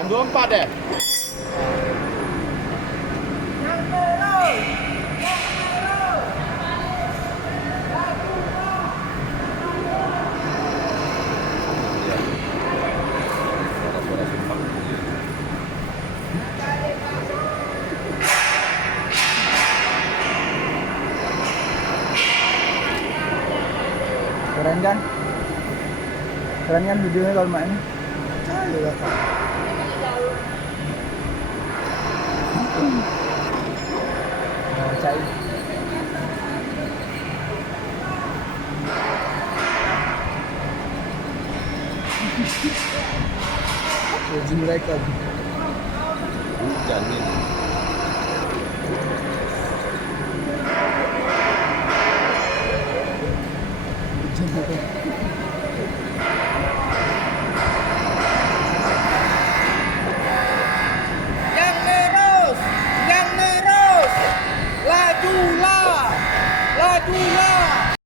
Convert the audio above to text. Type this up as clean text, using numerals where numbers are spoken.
M24 deh. Keren kan? Keren kan videonya kalau mak ini? Cari lah kak. Nah, cari. Uji mereka. Hujan nih.